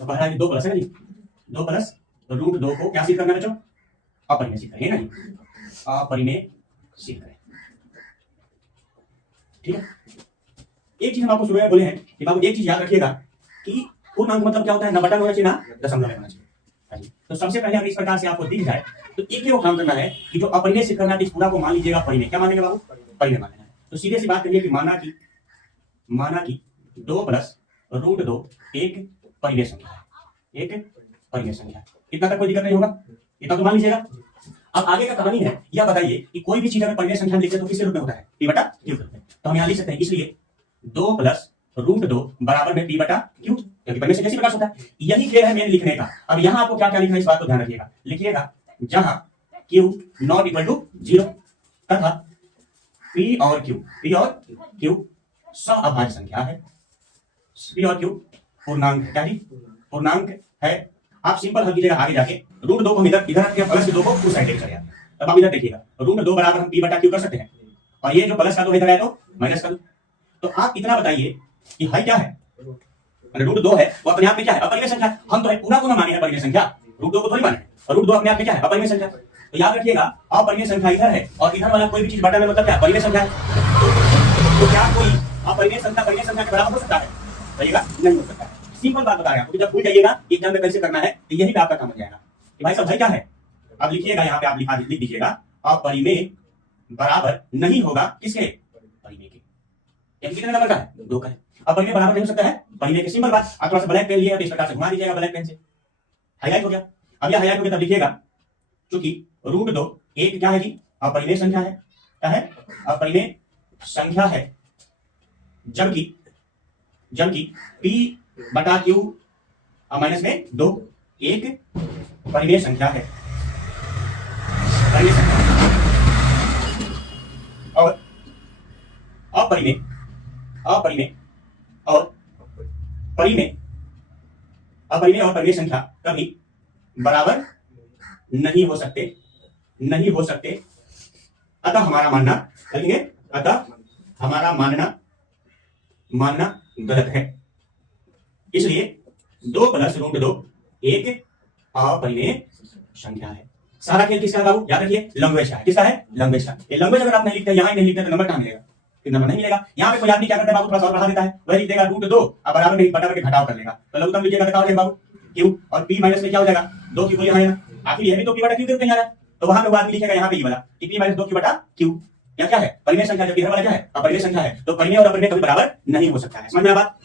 तो पहला है 2 प्लस है ना जी, 2 प्लस रूट 2 को क्या सिद्ध करना है बच्चों? अपरिमेय सिद्ध करें ना जी, अपरिमेय सिद्ध करें। ठीक है, एक चीज हम आपको शुरू में बोले हैं कि बाबू एक चीज याद रखिएगा कि पूर्णांक मतलब क्या होता है, ना बटन होना चाहिए ना दशमलव में होना चाहिए। तो सबसे पहले अगर इस प्रकार से आपको दिख जाए तो एक ही वो काम करना है कि जो अपरिमेय सिद्ध करना है इस पूरा को मान लीजिएगा परिमेय। क्या मानेंगे बाबू? परिमेय मानना है। तो सीधे सी बात करिए कि माना कि 2 प्लस रूट 2 एक परिमेय संख्या है, एक परिमेय संख्या है। इतना तक कोई दिक्कत नहीं होगा, इतना तो मान लीजिएगा। अब आगे का कहानी है, यह बताइए कि कोई भी चीज अगर परिमेय संख्या में लिखते तो किसके रूप में होता है? p बटा q के रूप में। तो हम यहाँ लिख सकते हैं इसलिए 2 प्लस रूट 2 बराबर में p बटा q, क्योंकि परिमेय संख्या इसी प्रकार से होता है। यही खेल है मेन लिखने का। अब यहाँ आपको क्या क्या लिखना है इस बात को ध्यान रखिएगा। लिखिएगा जहां q नॉट इक्वल टू 0 तथा p और q सह संख्या है। p और q पूर्णांक है। क्या जी? पूर्णांक है। आप सिंपल हल कीजिएगा आगे जाके। रूट 2 को हम इधर रखते हैं, प्लस के 2 को उस साइड लेकर चले जाते हैं। तब आप इधर देखिएगा रूट 2 बराबर हम p बटा q कर सकते हैं, और ये जो प्लस का 2 इधर है तो माइनस का 2। तो आप इतना बताइए कि है क्या है? रूट 2 है वो अपने आप में क्या है? अपरिमेय संख्या। हम तो है पूरा को ना माने परिमेय संख्या, रूट 2 को थोड़ी माने। और रूट 2 अपने आप में क्या है? अपरिमेय संख्या। तो याद रखिएगा अपरिमेय संख्या इधर है और इधर वाला कोई भी चीज बटन में मतलब क्या? परिमेय संख्या है। तो क्या कोई अपरिमेय संख्या परिमेय संख्या के बराबर हो सकता है? कहिएगा नहीं हो सकता है। सिंपल बात बता रहा हूं, जब भूल जाइएगा एग्जाम में कैसे करना है तो यही पे आपका काम हो जाएगा कि भाई सब भाई क्या है। अब लिखिएगा यहाँ पे, आप लिख दीजिएगा अपरिमेय बराबर नहीं होगा किसके? परिमेय के। यानी कितने नंबर का है? 2 का है। अपरिमेय बराबर नहीं हो सकता है परिमेय के। सिंपल बात। आप थोड़ा सा ब्लैक पेन लिएगा तो इस प्रकार से घुमा दीजिएगा ब्लैक पेन से, हाईलाइट हो गया। अब यह हाईलाइट हो गया तब लिखिएगा क्योंकि रूट 2 एक क्या है जी? अपरिमेय संख्या है। क्या है? अपरिमेय संख्या है। जबकि p बटा q माइनस में 2 एक परिमेय संख्या है। परिमेय संख्या और अपरिमेय और परिमेय संख्या कभी बराबर नहीं हो सकते। अतः हमारा मानना, लिखेंगे अतः हमारा मानना गलत है। इसलिए 2 प्लस रूट 2 एक अपरिमेय संख्या है। सारा खेल किसका है बाबू? याद रखिए लैंग्वेज का है। किसका है? लैंग्वेज का। ये लैंग्वेज अगर आप नहीं लिखते, यहाँ नहीं लिखते तो नंबर कहाँ मिलेगा? फिर नंबर नहीं मिलेगा। यहाँ पे कोई आदमी क्या करता है बाबू? थोड़ा सा और बढ़ा देता है, वह लिख देगा रूट 2 और बराबर में बटा करके घटाव कर लेगा। तो लघुत्तम लीजिएगा तो क्या हो जाएगा बाबू? q और p माइनस में क्या हो जाएगा? 2 q यहाँ आएगा। आखिर यह भी तो p बटा q के रूप में आ रहा है। तो वहां पे आदमी लिखेगा यहाँ पे ये वाला कि p माइनस 2 q बटा q। क्या है? परिमेय संख्या। जबकि इधर वाला क्या है? अपरिमेय संख्या है। तो परिमेय और अपरिमेय कभी बराबर नहीं हो सकता है। समझ में आया बात?